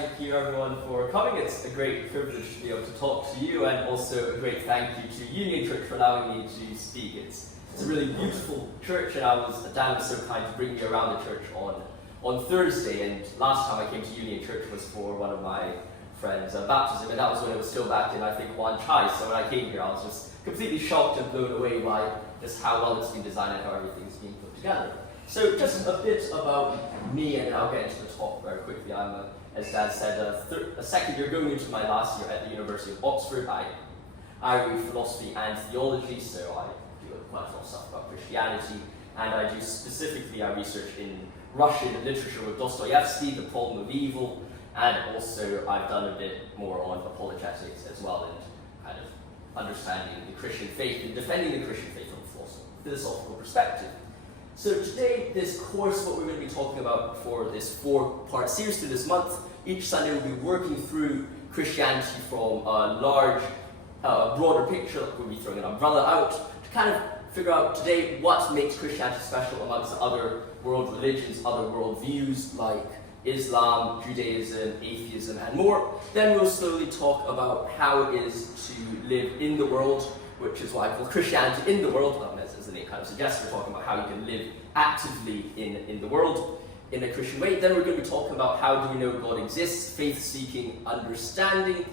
Thank you everyone for coming. It's a great privilege to be able to talk to you, and also a great thank you to Union Church for allowing me to speak. It's a really beautiful church, and Dan was so kind to bring me around the church on Thursday, and last time I came to Union Church was for one of my friends' baptism, and that was when it was still back in, I think, Wan Chai. So when I came here, I was just completely shocked and blown away by just how well it's been designed and how everything's been put together. So just a bit about me, and then I'll get into the talk very quickly. I'm, as Dan said, a second year going into my last year at the University of Oxford. I read philosophy and theology, so I do quite a lot of stuff about Christianity, and I do specifically, I research in Russian literature with Dostoevsky, The Problem of Evil, and also I've done a bit more on apologetics as well, and kind of understanding the Christian faith and defending the Christian faith from a philosophical perspective. So today, this course, what we're going to be talking about for this 4-part series through this month, each Sunday we'll be working through Christianity from a large, broader picture. We'll be throwing an umbrella out to kind of figure out today what makes Christianity special amongst other world religions, other world views like Islam, Judaism, Atheism, and more. Then we'll slowly talk about how it is to live in the world, which is why I call Christianity in the world. As the name kind of suggests, we're talking about how you can live actively in the world in a Christian way. Then we're going to be talking about how do we know God exists, faith-seeking understanding,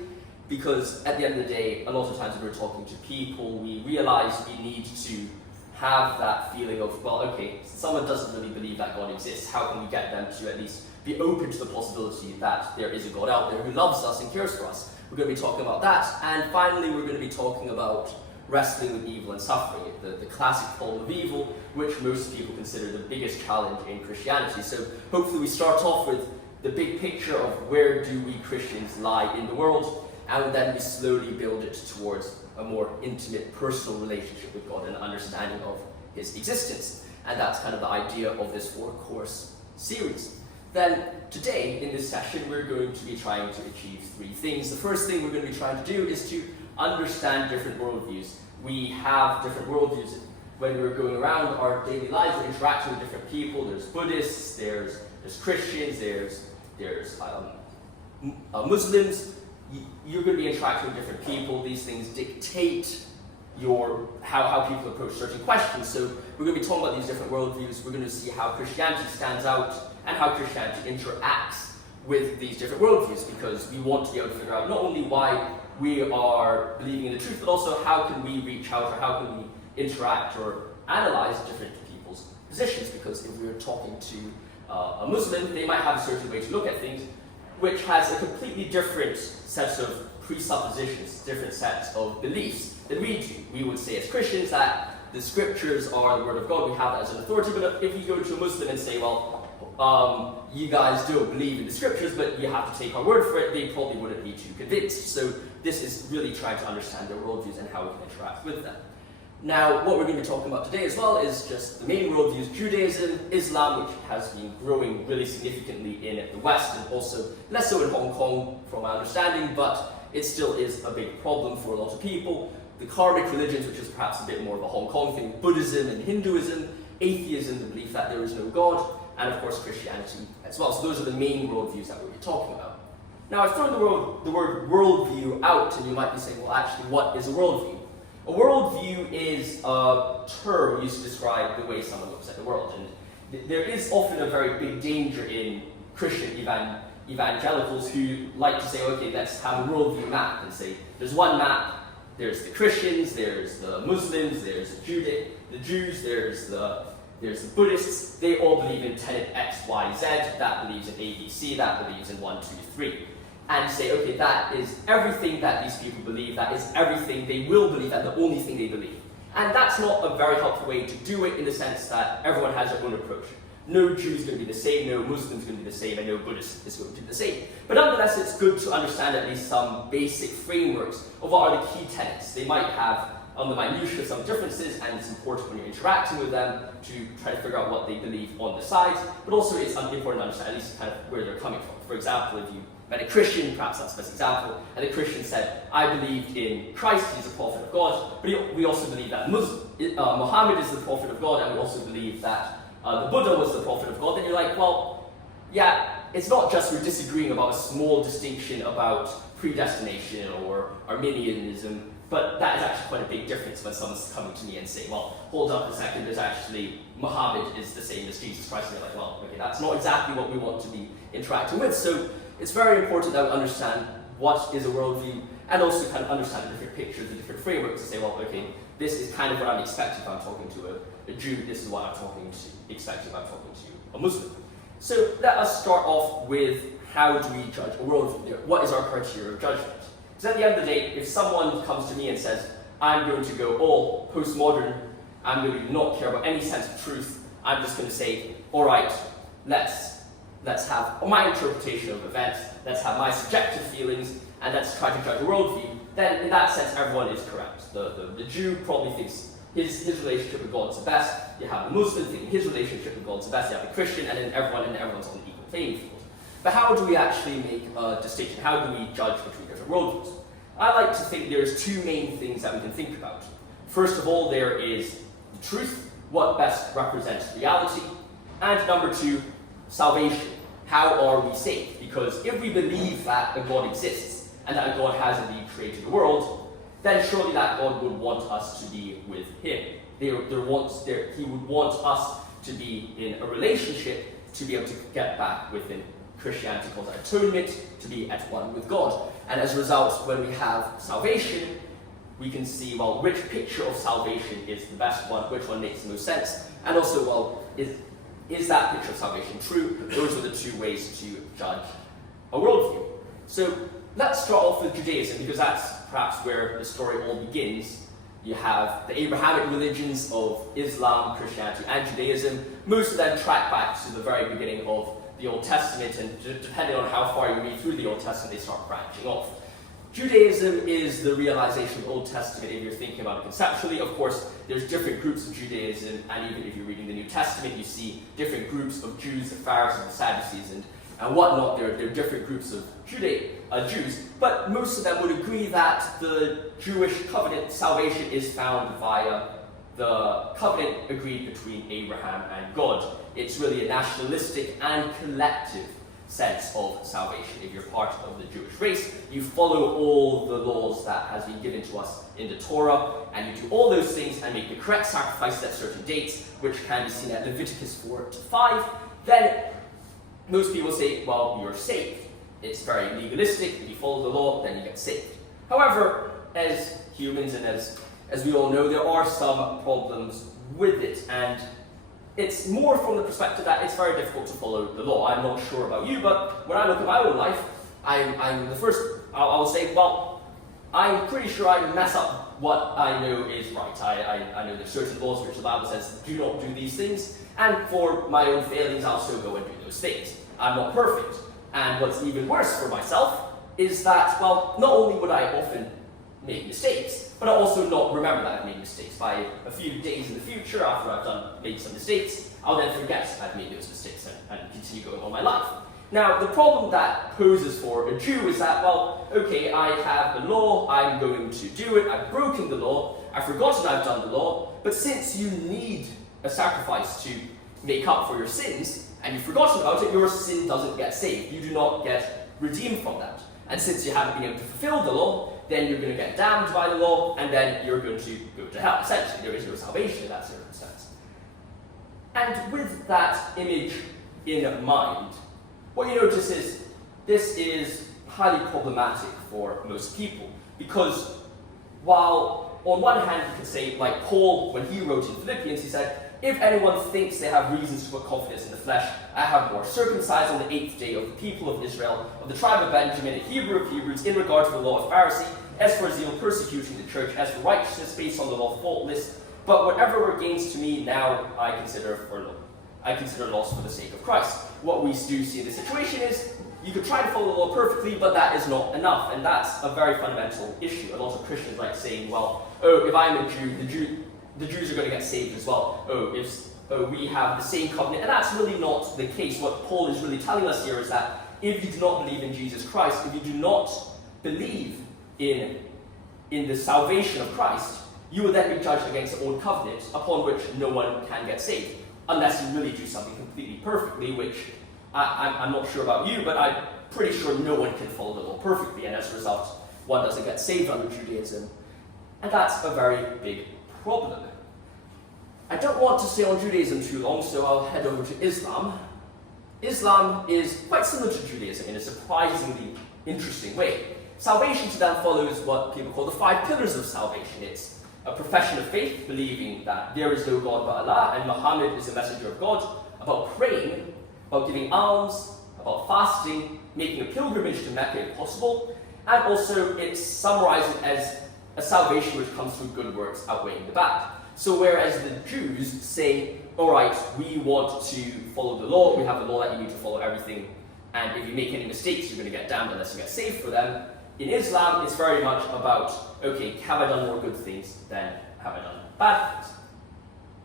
because at the end of the day, a lot of times when we're talking to people, we realize we need to have that feeling of, well, okay, someone doesn't really believe that God exists. How can we get them to at least be open to the possibility that there is a God out there who loves us and cares for us? We're going to be talking about that. And finally, we're going to be talking about wrestling with evil and suffering, the classic problem of evil, which most people consider the biggest challenge in Christianity. So hopefully we start off with the big picture of where do we Christians lie in the world, and then we slowly build it towards a more intimate, personal relationship with God and an understanding of his existence. And that's kind of the idea of this 4-course series. Then today, in this session, we're going to be trying to achieve 3 things. The first thing we're going to be trying to do is to understand different worldviews. We have different worldviews. When we're going around our daily lives, we're interacting with different people. There's Buddhists, there's Christians, there's Muslims. You're going to be interacting with different people. These things dictate how people approach certain questions. So we're going to be talking about these different worldviews. We're going to see how Christianity stands out and how Christianity interacts with these different worldviews, because we want to be able to figure out not only why we are believing in the truth, but also how can we reach out, or how can we interact or analyze different people's positions. Because if we're talking to a Muslim, they might have a certain way to look at things, which has a completely different set of presuppositions, different sets of beliefs than we do. We would say as Christians that the scriptures are the word of God, we have that as an authority, but if you go to a Muslim and say, well, you guys don't believe in the scriptures, but you have to take our word for it, they probably wouldn't be too convinced. So this is really trying to understand their worldviews and how we can interact with them. Now, what we're going to be talking about today as well is just the main worldviews: Judaism, Islam, which has been growing really significantly in the West, and also less so in Hong Kong from my understanding, but it still is a big problem for a lot of people. The Karmic religions, which is perhaps a bit more of a Hong Kong thing: Buddhism and Hinduism, Atheism, the belief that there is no God, and of course Christianity as well. So those are the main worldviews that we'll be talking about. Now, I've thrown the word worldview out, and you might be saying, well, actually, what is a worldview? A worldview is a term used to describe the way someone looks at the world, and there is often a very big danger in Christian evangelicals who like to say, okay, let's have a worldview map, and say, there's one map, there's the Christians, there's the Muslims, there's the Jews, there's the Buddhists. They all believe in tenet X, Y, Z, that believes in A, B, C, that believes in 1, 2, 3. And say, okay, that is everything that these people believe, that is everything they will believe, and the only thing they believe. And that's not a very helpful way to do it, in the sense that everyone has their own approach. No Jew is going to be the same, no Muslim is going to be the same, and no Buddhist is going to be the same. But nonetheless, it's good to understand at least some basic frameworks of what are the key tenets. They might have, on the minutiae, some differences, and it's important when you're interacting with them to try to figure out what they believe on the sides, but also it's important to understand at least kind of where they're coming from. For example, if you met a Christian, perhaps that's the best example, and the Christian said, I believed in Christ, he's a prophet of God, but we also believe that Muhammad is the prophet of God, and we also believe that the Buddha was the prophet of God. Then you're like, well, yeah, it's not just we're disagreeing about a small distinction about predestination or Arminianism, but that is actually quite a big difference when someone's coming to me and saying, well, hold up a second, there's actually, Muhammad is the same as Jesus Christ, and you're like, well, okay, that's not exactly what we want to be interacting with. So it's very important that we understand what is a worldview, and also kind of understand the different pictures, the different frameworks to say, well, okay, this is kind of what I'm expecting if I'm talking to a Jew, this is what I'm expecting if I'm talking to a Muslim. So let us start off with how do we judge a worldview? What is our criteria of judgment? Because at the end of the day, if someone comes to me and says, I'm going to go all postmodern, I'm going to not care about any sense of truth, I'm just going to say, all right, let's have my interpretation of events, let's have my subjective feelings, and let's try to judge a worldview, then in that sense, everyone is correct. The Jew probably thinks his relationship with God is the best, you have the Muslim thinking his relationship with God is the best, you have the Christian, and then everyone's on an equal playing field. But how do we actually make a distinction? How do we judge between different worldviews? I like to think there's two main things that we can think about. First of all, there is the truth, what best represents reality, and number two, salvation. How are we saved? Because if we believe that a God exists and that a God has indeed created the world, then surely that God would want us to be with Him. He would want us to be in a relationship to be able to get back with Him. Christianity calls it atonement, to be at one with God. And as a result, when we have salvation, we can see, well, which picture of salvation is the best one, which one makes the most sense, and also, well, is that picture of salvation true? Those are the two ways to judge a worldview. So let's start off with Judaism, because that's perhaps where the story all begins. You have the Abrahamic religions of Islam, Christianity, and Judaism. Most of them track back to the very beginning of the Old Testament, and depending on how far you read through the Old Testament, they start branching off. Judaism is the realization of the Old Testament if you're thinking about it conceptually. Of course, there's different groups of Judaism, and even if you're reading the New Testament, you see different groups of Jews, the Pharisees, the Sadducees, and whatnot. There are different groups of Jews, but most of them would agree that the Jewish covenant salvation is found via the covenant agreed between Abraham and God. It's really a nationalistic and collective sense of salvation. If you're part of the Jewish race, you follow all the laws that has been given to us in the Torah, and you do all those things and make the correct sacrifices at certain dates, which can be seen at Leviticus 4-5, then most people say, well, you're saved. It's very legalistic. If you follow the law, then you get saved. However, as humans and as we all know, there are some problems with it, and it's more from the perspective that it's very difficult to follow the law. I'm not sure about you, but when I look at my own life, I'm the first, I'll say, well, I'm pretty sure I mess up what I know is right. I know there's certain laws which the Bible says, do not do these things, and for my own failings, I'll still go and do those things. I'm not perfect. And what's even worse for myself is that, well, not only would I often make mistakes, but I also not remember that I've made mistakes. By a few days in the future, after I've made some mistakes, I'll then forget I've made those mistakes and continue going on my life. Now, the problem that poses for a Jew is that, well, okay, I have the law, I'm going to do it, I've broken the law, I've forgotten I've done the law, but since you need a sacrifice to make up for your sins, and you've forgotten about it, your sin doesn't get saved. You do not get redeemed from that. And since you haven't been able to fulfill the law, then you're going to get damned by the law, and then you're going to go to hell. Essentially, there is no salvation in that circumstance. And with that image in mind, what you notice is this is highly problematic for most people, because while on one hand you could say, like Paul, when he wrote in Philippians, he said, if anyone thinks they have reasons to put confidence in the flesh, I have more. Circumcised on the 8th day of the people of Israel, of the tribe of Benjamin, a Hebrew of Hebrews, in regard to the law of Pharisee, as for zeal persecuting the church, as for righteousness based on the law faultless. But whatever were gains to me, now I consider loss for the sake of Christ. What we do see in this situation is, you could try to follow the law perfectly, but that is not enough, and that's a very fundamental issue. A lot of Christians like saying, well, if I'm a Jew, the Jews are going to get saved as well. We have the same covenant. And that's really not the case. What Paul is really telling us here is that if you do not believe in Jesus Christ, if you do not believe in the salvation of Christ, you will then be judged against the old covenant, upon which no one can get saved, unless you really do something completely perfectly, which I'm not sure about you, but I'm pretty sure no one can follow the law perfectly, and as a result, one doesn't get saved under Judaism. And that's a very big problem. I don't want to stay on Judaism too long, so I'll head over to Islam. Islam is quite similar to Judaism in a surprisingly interesting way. Salvation to them follows what people call the 5 pillars of salvation. It's a profession of faith, believing that there is no God but Allah, and Muhammad is a messenger of God, about praying, about giving alms, about fasting, making a pilgrimage to Mecca if possible, and also it's summarized as a salvation which comes through good works outweighing the bad. So whereas the Jews say, all right, we want to follow the law, we have a law that you need to follow everything, and if you make any mistakes, you're going to get damned unless you get saved for them. In Islam, it's very much about, okay, have I done more good things than have I done bad things?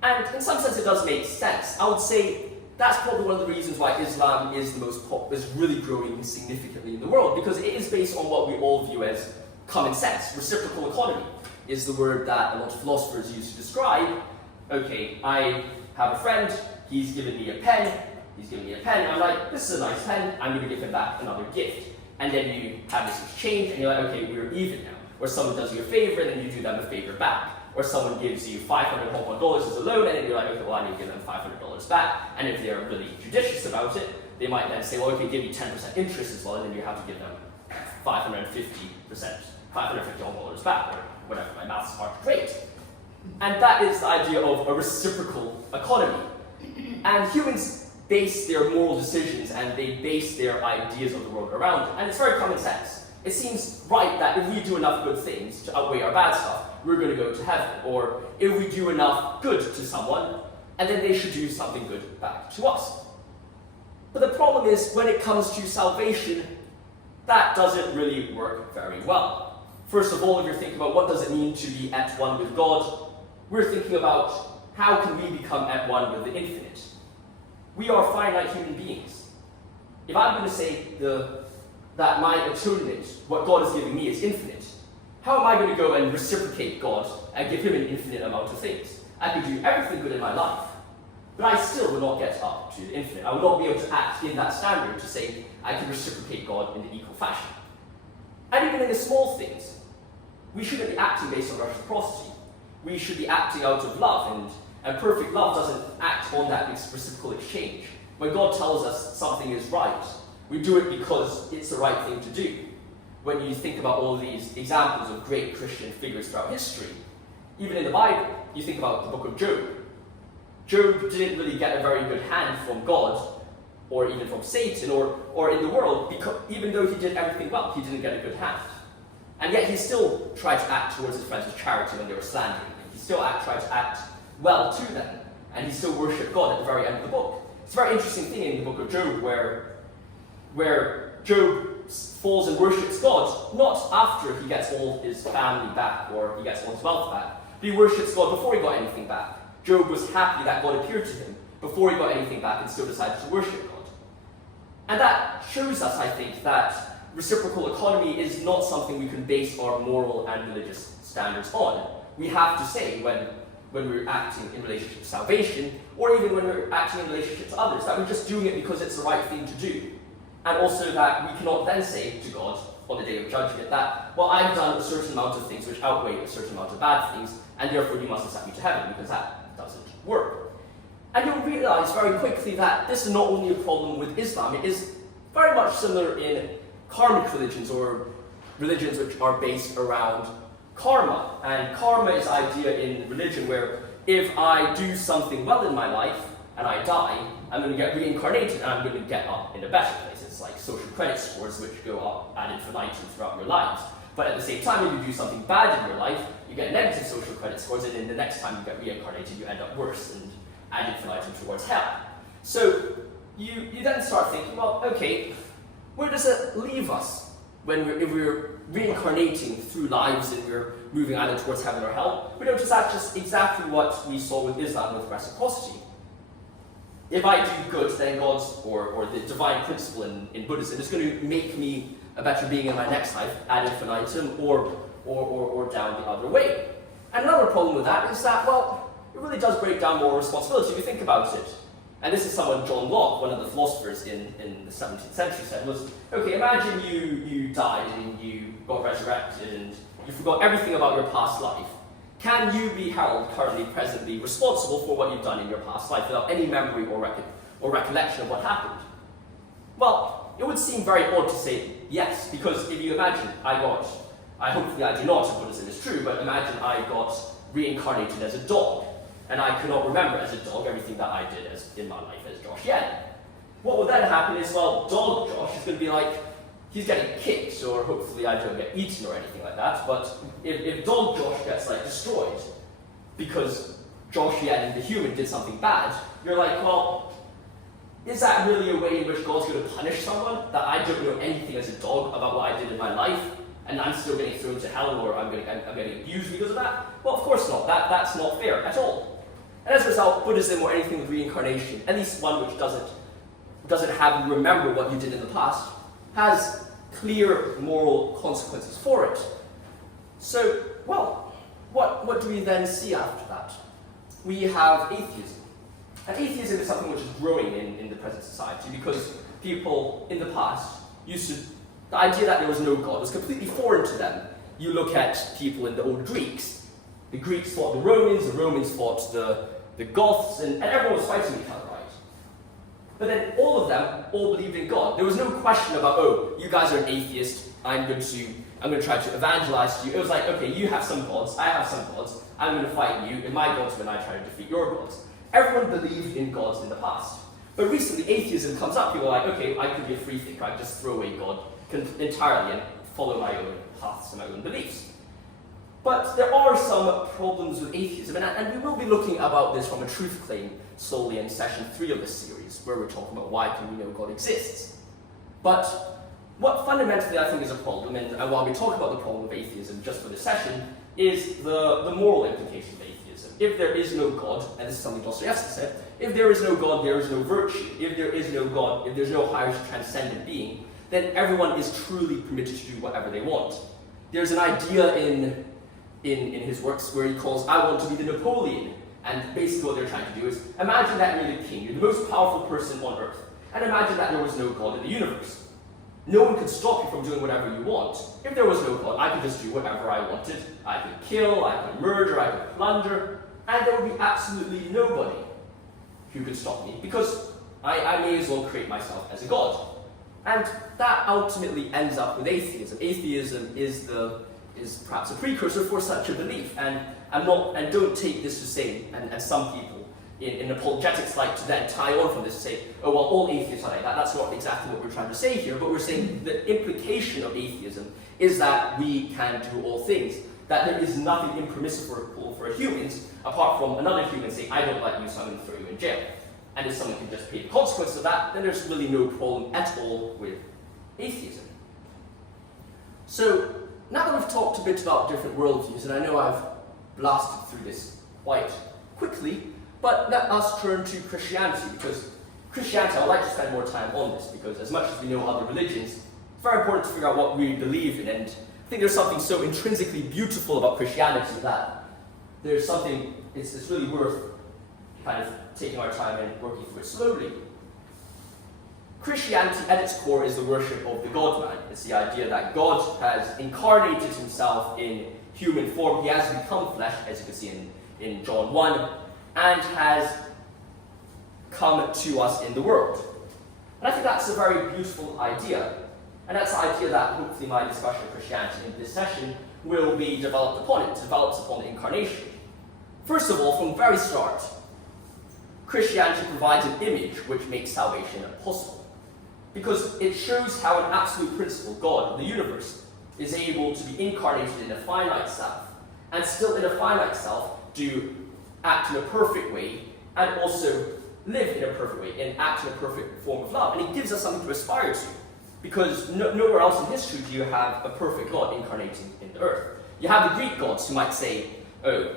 And in some sense, it does make sense. I would say that's probably one of the reasons why Islam is is really growing significantly in the world, because it is based on what we all view as common sense. Reciprocal economy is the word that a lot of philosophers use to describe, okay, I have a friend, he's given me a pen, I'm like, this is a nice pen, I'm going to give him back another gift. And then you have this exchange, and you're like, okay, we're even now. Or someone does you a favor, and then you do them a favor back. Or someone gives you $500 Hong Kong dollars as a loan, and then you're like, okay, well, I need to give them $500 back. And if they're really judicious about it, they might then say, well, okay, give you 10% interest as well, and then you have to give them 550 Hong Kong dollars back, or whatever, my maths aren't great. And that is the idea of a reciprocal economy. And humans base their moral decisions and they base their ideas of the world around it. And it's very common sense. It seems right that if we do enough good things to outweigh our bad stuff, we're going to go to heaven. Or if we do enough good to someone, and then they should do something good back to us. But the problem is, when it comes to salvation, that doesn't really work very well. First of all, if you're thinking about what does it mean to be at one with God, we're thinking about how can we become at one with the infinite. We are finite human beings. If I'm going to say that my atonement, what God is giving me, is infinite, how am I going to go and reciprocate God and give him an infinite amount of things? I could do everything good in my life, but I still will not get up to the infinite. I will not be able to act in that standard to say I can reciprocate God in the equal fashion. And even in the small things, we shouldn't be acting based on reciprocity. We should be acting out of love, and perfect love doesn't act on that reciprocal exchange. When God tells us something is right, we do it because it's the right thing to do. When you think about all these examples of great Christian figures throughout history, even in the Bible, you think about the book of Job. Job didn't really get a very good hand from God, or even from Satan, or in the world, because even though he did everything well, he didn't get a good hand. And yet he still tried to act towards his friends with charity when they were slandering him. He still tried to act well to them, and he still worshipped God at the very end of the book. It's a very interesting thing in the book of Job where Job falls and worships God, not after he gets all his family back or he gets all his wealth back, but he worships God before he got anything back. Job was happy that God appeared to him before he got anything back and still decided to worship God. And that shows us, I think, that reciprocal economy is not something we can base our moral and religious standards on. We have to say when we're acting in relationship to salvation, or even when we're acting in relationship to others, that we're just doing it because it's the right thing to do. And also that we cannot then say to God on the day of judgment that, well, I've done a certain amount of things which outweigh a certain amount of bad things, and therefore you must accept me to heaven, because that doesn't work. And you'll realize very quickly that this is not only a problem with Islam, it is very much similar in Karmic religions, or religions which are based around karma. And karma is the idea in religion where if I do something well in my life and I die, I'm going to get reincarnated and I'm going to get up in a better place. It's like social credit scores which go up ad infinitum throughout your lives. But at the same time, if you do something bad in your life, you get negative social credit scores, and then the next time you get reincarnated, you end up worse and ad infinitum towards hell. So you then start thinking, well, okay, where does it leave us if we're reincarnating through lives and we're moving either towards heaven or hell? We notice that's just exactly what we saw with Islam with reciprocity. If I do good, then God's, or the divine principle in Buddhism is going to make me a better being in my next life, ad infinitum, or down the other way. And another problem with that is that, well, it really does break down moral responsibility if you think about it. And this is someone John Locke, one of the philosophers in the 17th century, said was, okay, imagine you died and you got resurrected and you forgot everything about your past life. Can you be held currently, presently, responsible for what you've done in your past life without any memory or recollection of what happened? Well, it would seem very odd to say yes, because if you imagine hopefully I do not, if Buddhism is true, but imagine I got reincarnated as a dog, and I cannot remember as a dog everything that I did in my life as Josh Yen. What will then happen is, well, dog Josh is going to be like, he's getting kicked, or hopefully I don't get eaten or anything like that, but if dog Josh gets destroyed because Josh Yen, the human, did something bad, you're like, well, is that really a way in which God's going to punish someone? That I don't know anything as a dog about what I did in my life, and I'm still getting thrown to hell, or I'm getting abused because of that? Well, of course not. That's not fair at all. And as a result, Buddhism or anything with reincarnation, at least one which doesn't have you remember what you did in the past, has clear moral consequences for it. So, well, what do we then see after that? We have atheism. And atheism is something which is growing in the present society, because people in the past the idea that there was no God was completely foreign to them. You look at people in the old Greeks. The Greeks fought the Romans fought the Goths, and everyone was fighting each other, right? But then all of them all believed in God. There was no question about, oh, you guys are an atheist, I'm going to try to evangelize you. It was like, okay, you have some gods, I have some gods, I'm going to fight you, and my gods when I try to defeat your gods. Everyone believed in gods in the past. But recently atheism comes up, people are like, okay, I could be a free thinker, I can just throw away God entirely and follow my own paths and my own beliefs. But there are some problems with atheism, and we will be looking about this from a truth claim slowly in session 3 of this series, where we're talking about why can we know God exists. But what fundamentally I think is a problem, and while we talk about the problem of atheism just for this session, is the moral implication of atheism. If there is no God, and this is something Dostoevsky said, if there is no God, there is no virtue. If there is no God, if there's no higher transcendent being, then everyone is truly permitted to do whatever they want. There's an idea in his works where he calls, I want to be the Napoleon. And basically what they're trying to do is, imagine that you're the king, you're the most powerful person on earth. And imagine that there was no God in the universe. No one could stop you from doing whatever you want. If there was no God, I could just do whatever I wanted. I could kill, I could murder, I could plunder, and there would be absolutely nobody who could stop me, because I may as well create myself as a God. And that ultimately ends up with atheism. Atheism is perhaps a precursor for such a belief, and don't take this to say, and some people in apologetics like to then tie on from this and say, oh well, all atheists are like that. That's not exactly what we're trying to say here, but we're saying the implication of atheism is that we can do all things, that there is nothing impermissible for humans apart from another human saying, I don't like you, so I'm going to throw you in jail. And if someone can just pay the consequence of that, then there's really no problem at all with atheism. So, now that we've talked a bit about different worldviews, and I know I've blasted through this quite quickly, but let us turn to Christianity, because Christianity, I'd like to spend more time on this, because as much as we know other religions, it's very important to figure out what we believe in, and I think there's something so intrinsically beautiful about Christianity that there's something, it's really worth kind of taking our time and working through it slowly. Christianity at its core is the worship of the God-man. It's the idea that God has incarnated himself in human form. He has become flesh, as you can see in John 1, and has come to us in the world. And I think that's a very beautiful idea. And that's the idea that hopefully my discussion of Christianity in this session will be developed upon. It develops upon the incarnation. First of all, from the very start, Christianity provides an image which makes salvation possible. Because it shows how an absolute principle, God, the universe, is able to be incarnated in a finite self, and still in a finite self do act in a perfect way, and also live in a perfect way, and act in a perfect form of love. And it gives us something to aspire to, because nowhere else in history do you have a perfect God incarnating in the earth. You have the Greek gods who might say, oh,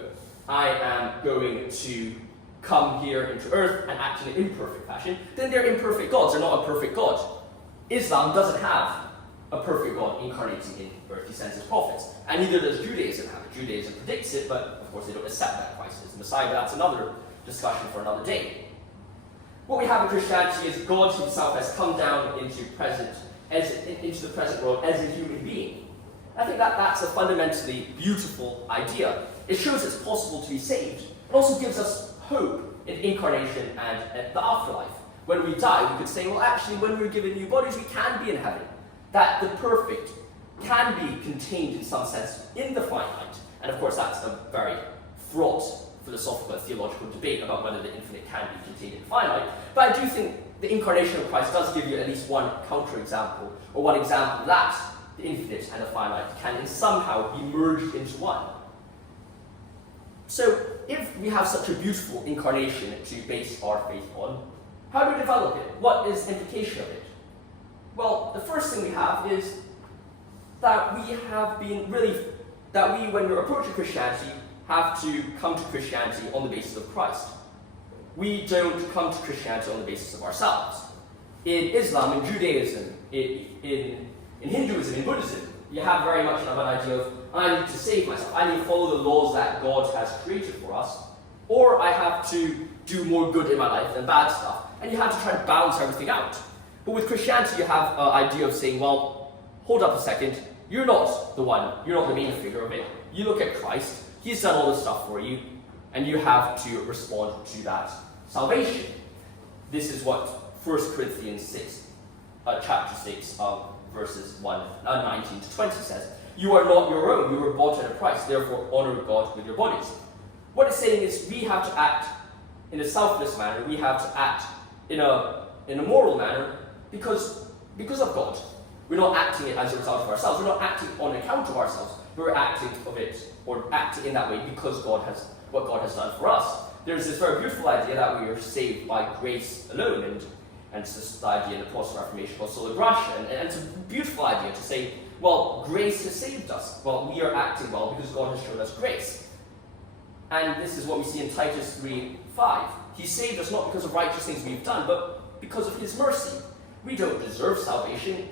I am going to come here into earth and act in an imperfect fashion. Then they're imperfect gods, they're not a perfect God. Islam doesn't have a perfect God incarnating in earth. He sends his prophets. And neither does Judaism have it. Judaism predicts it, but of course they don't accept that Christ is the Messiah, but that's another discussion for another day. What we have in Christianity is God himself has come down into the present world as a human being. I think that's a fundamentally beautiful idea. It shows it's possible to be saved. It also gives us hope in incarnation and the afterlife. When we die, we could say, well, actually, when we're given new bodies, we can be in heaven. That the perfect can be contained in some sense in the finite. And of course, that's a very fraught philosophical and theological debate about whether the infinite can be contained in the finite. But I do think the incarnation of Christ does give you at least one counterexample, or one example that the infinite and the finite can somehow be merged into one. So, if we have such a beautiful incarnation to base our faith on, how do we develop it? What is the implication of it? Well, the first thing we have is that we have been when we're approaching Christianity, have to come to Christianity on the basis of Christ. We don't come to Christianity on the basis of ourselves. In Islam, in Judaism, in Hinduism, in Buddhism, you have very much of an idea of, I need to save myself, I need to follow the laws that God has created for us, or I have to do more good in my life than bad stuff. And you have to try to balance everything out. But with Christianity, you have an idea of saying, well, hold up a second, you're not the one, you're not the main figure of it. You look at Christ, he's done all this stuff for you, and you have to respond to that salvation. This is what 1 Corinthians 6, chapter 6, verses 19 to 20 says. You are not your own, you were bought at a price, therefore honor God with your bodies. What it's saying is we have to act in a selfless manner, we have to act in a moral manner because of God. We're not acting it as a result of ourselves, we're not acting on account of ourselves, we're acting of it, or acting in that way because what God has done for us. There's this very beautiful idea that we are saved by grace alone, and it's this idea in the Protestant Reformation called sola gratia, and it's a beautiful idea to say, well, grace has saved us. Well, we are acting well because God has shown us grace. And this is what we see in Titus 3:5. He saved us not because of righteous things we've done, but because of his mercy. We don't deserve salvation.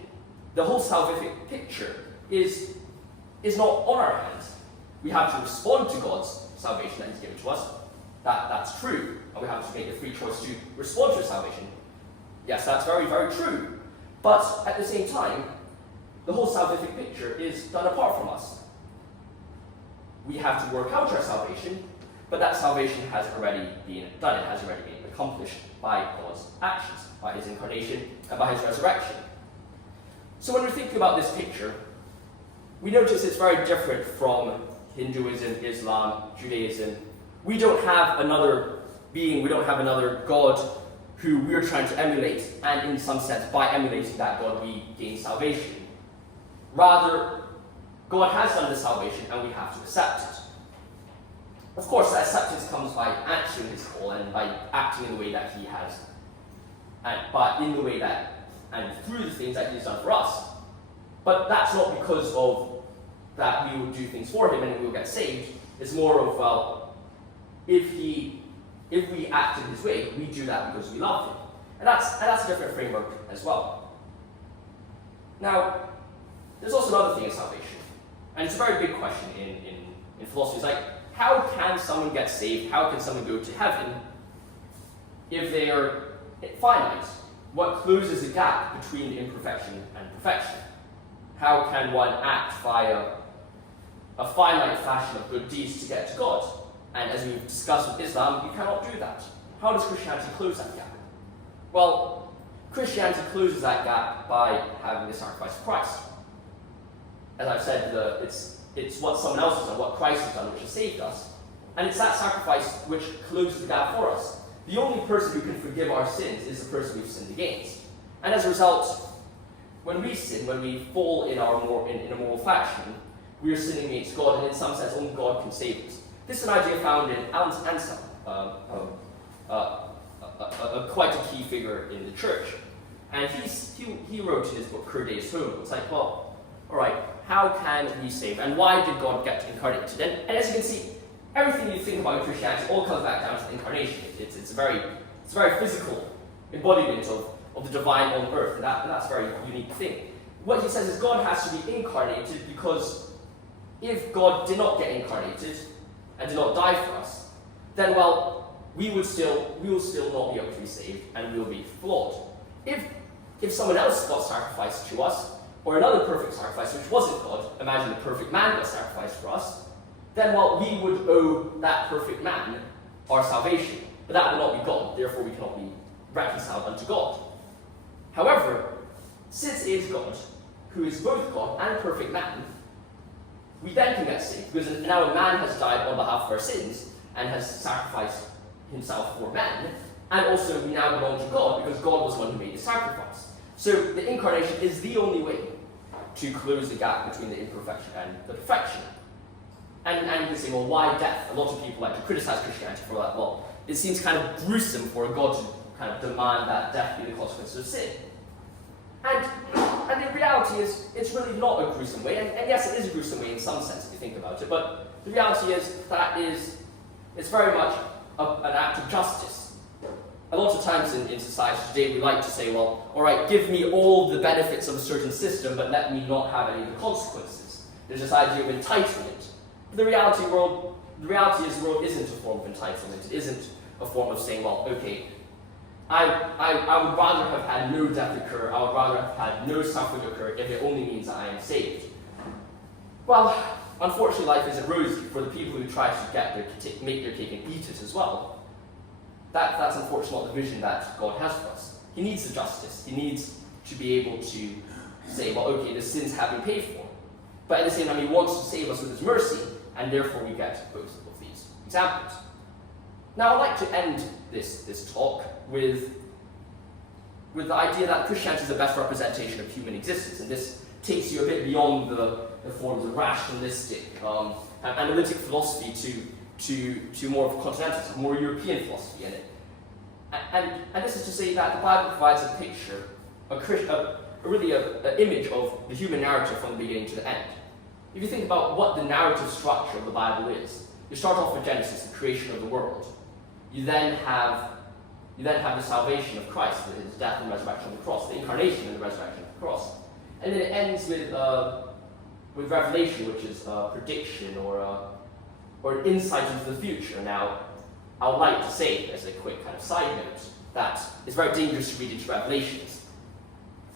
The whole salvific picture is not on our hands. We have to respond to God's salvation that he's given to us. That's true. And we have to make the free choice to respond to his salvation. Yes, that's very, very true. But at the same time, the whole salvific picture is done apart from us. We have to work out our salvation, but that salvation has already been done. It has already been accomplished by God's actions, by his incarnation, and by his resurrection. So when we're thinking about this picture, we notice it's very different from Hinduism, Islam, Judaism. We don't have another being, we don't have another God who we're trying to emulate, and in some sense, by emulating that God, we gain salvation. Rather, God has done the salvation, and we have to accept it. Of course, that acceptance comes by answering his call and by acting in the way that he has, and through the things that he's done for us. But that's not because of that we will do things for him and we will get saved. It's more of, well, if we act in his way, we do that because we love him. And that's a different framework as well. Now, there's also another thing in salvation. And it's a very big question in philosophy. It's like, how can someone get saved? How can someone go to heaven if they are finite? What closes the gap between imperfection and perfection? How can one act via a finite fashion of good deeds to get to God? And as we've discussed with Islam, you cannot do that. How does Christianity close that gap? Well, Christianity closes that gap by having the sacrifice of Christ. As I've said, it's what someone else has done, what Christ has done, which has saved us. And it's that sacrifice which closes the gap for us. The only person who can forgive our sins is the person we've sinned against. And as a result, when we sin, when we fall in a moral faction, we are sinning against God, and in some sense, only God can save us. This is an idea found in Anselm, quite a key figure in the church. And he wrote in his book, Cur Deus Homo. It's like, well, all right, how can we save? And why did God get incarnated? And as you can see, everything you think about in Christianity all comes back down to the incarnation. It's a very physical embodiment of the divine on earth, and that's a very unique thing. What he says is God has to be incarnated because if God did not get incarnated and did not die for us, then, well, we will still not be able to be saved, and we will be flawed. If someone else got sacrificed to us, or another perfect sacrifice which wasn't God, imagine the perfect man got sacrificed for us, then we would owe that perfect man our salvation. But that would not be God, therefore we cannot be reconciled unto God. However, since it is God, who is both God and perfect man, we then can get saved, because now a man has died on behalf of our sins, and has sacrificed himself for men, and also we now belong to God, because God was the one who made the sacrifice. So the incarnation is the only way to close the gap between the imperfection and the perfection. And you can say, well, why death? A lot of people like to criticize Christianity for that. Well, it seems kind of gruesome for a God to kind of demand that death be the consequence of sin. And the reality is, it's really not a gruesome way. And yes, it is a gruesome way in some sense if you think about it. But the reality is that it's very much an act of justice. A lot of times in society today, we like to say, well, all right, give me all the benefits of a certain system, but let me not have any of the consequences. There's this idea of entitlement. But the reality is the world isn't a form of entitlement. It isn't a form of saying, well, okay, I would rather have had no death occur, I would rather have had no suffering occur if it only means that I am saved. Well, unfortunately, life isn't rosy for the people who try to make their cake and eat it as well. That's unfortunately not the vision that God has for us. He needs the justice. He needs to be able to say, well, okay, the sins have been paid for. But at the same time, he wants to save us with his mercy, and therefore we get both of these examples. Now, I'd like to end this talk with the idea that Christianity is the best representation of human existence, and this takes you a bit beyond the forms of rationalistic, analytic philosophy to more of a continental, more European philosophy in it. And this is to say that the Bible provides a picture, an image of the human narrative from the beginning to the end. If you think about what the narrative structure of the Bible is, you start off with Genesis, the creation of the world. You then have the salvation of Christ, his death and resurrection on the cross, the incarnation and the resurrection of the cross. And then it ends with Revelation, which is a prediction or an insight into the future. Now, I would like to say, as a quick kind of side note, that it's very dangerous to read into Revelations.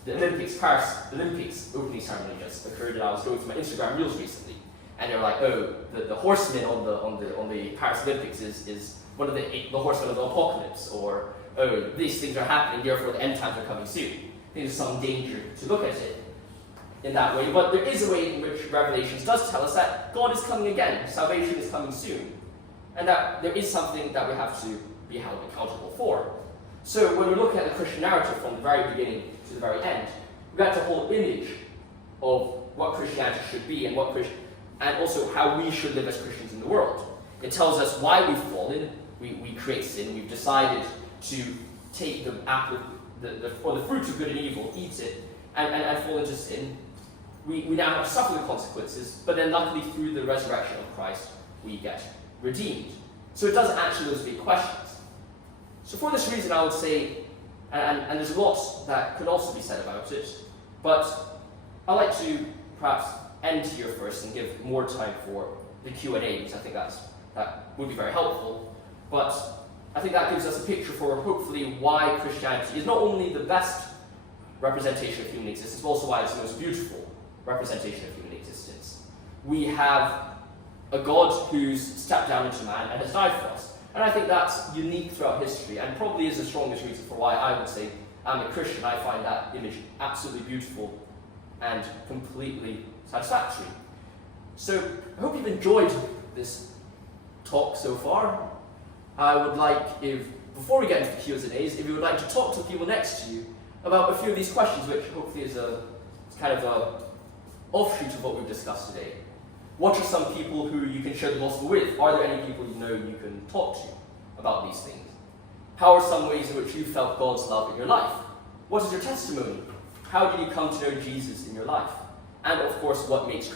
The Olympics opening ceremony just occurred, and I was going through my Instagram reels recently, and they're like, oh, the horseman on the Paris Olympics is one of the horsemen of the apocalypse, or oh, these things are happening, therefore the end times are coming soon. I think there's some danger to look at it in that way, but there is a way in which Revelations does tell us that God is coming again, salvation is coming soon, and that there is something that we have to be held accountable for. So when we look at the Christian narrative from the very beginning to the very end, we get a whole image of what Christianity should be and also how we should live as Christians in the world. It tells us why we've fallen, we create sin, we've decided to take the fruit of good and evil, eat it, and fall into sin. We now have to suffer the consequences, but then luckily through the resurrection of Christ, we get redeemed. So it does answer those big questions. So for this reason, I would say, and there's lots that could also be said about it, but I'd like to perhaps end here first and give more time for the Q&A, because I think that would be very helpful. But I think that gives us a picture for hopefully why Christianity is not only the best representation of human existence, but also why it's the most beautiful representation of human existence. We have a God who's stepped down into man and has died for us. And I think that's unique throughout history, and probably is the strongest reason for why I would say I'm a Christian. I find that image absolutely beautiful and completely satisfactory. So I hope you've enjoyed this talk so far. I would like, before we get into the Q&As, if you would like to talk to the people next to you about a few of these questions, which hopefully is kind of a offshoot of what we've discussed today. What are some people who you can share the gospel with? Are there any people you know you can talk to about these things? How are some ways in which you felt God's love in your life? What is your testimony? How did you come to know Jesus in your life? And of course, what makes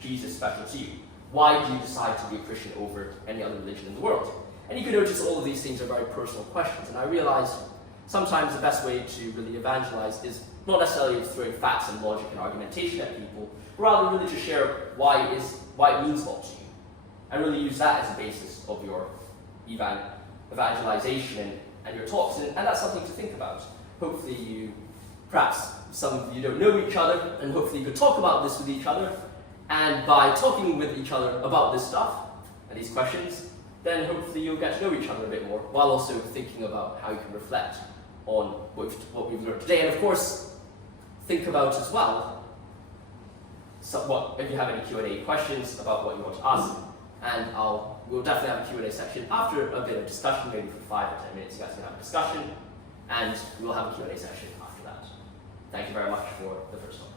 Jesus special to you? Why do you decide to be a Christian over any other religion in the world? And you can notice all of these things are very personal questions, and I realize sometimes the best way to really evangelize is not necessarily throwing facts and logic and argumentation at people, but rather really to share why it means a lot to you, and really use that as a basis of your evangelization and your talks, and that's something to think about. Hopefully perhaps some of you don't know each other, and hopefully you could talk about this with each other, and by talking with each other about this stuff and these questions, then hopefully you'll get to know each other a bit more, while also thinking about how you can reflect on what we've learned today. And of course, think about as well, if you have any Q&A questions about what you want to ask, and we'll definitely have a Q&A section after a bit of discussion, maybe for 5 or 10 minutes you guys can have a discussion, and we'll have a Q&A session after that. Thank you very much for the first talk.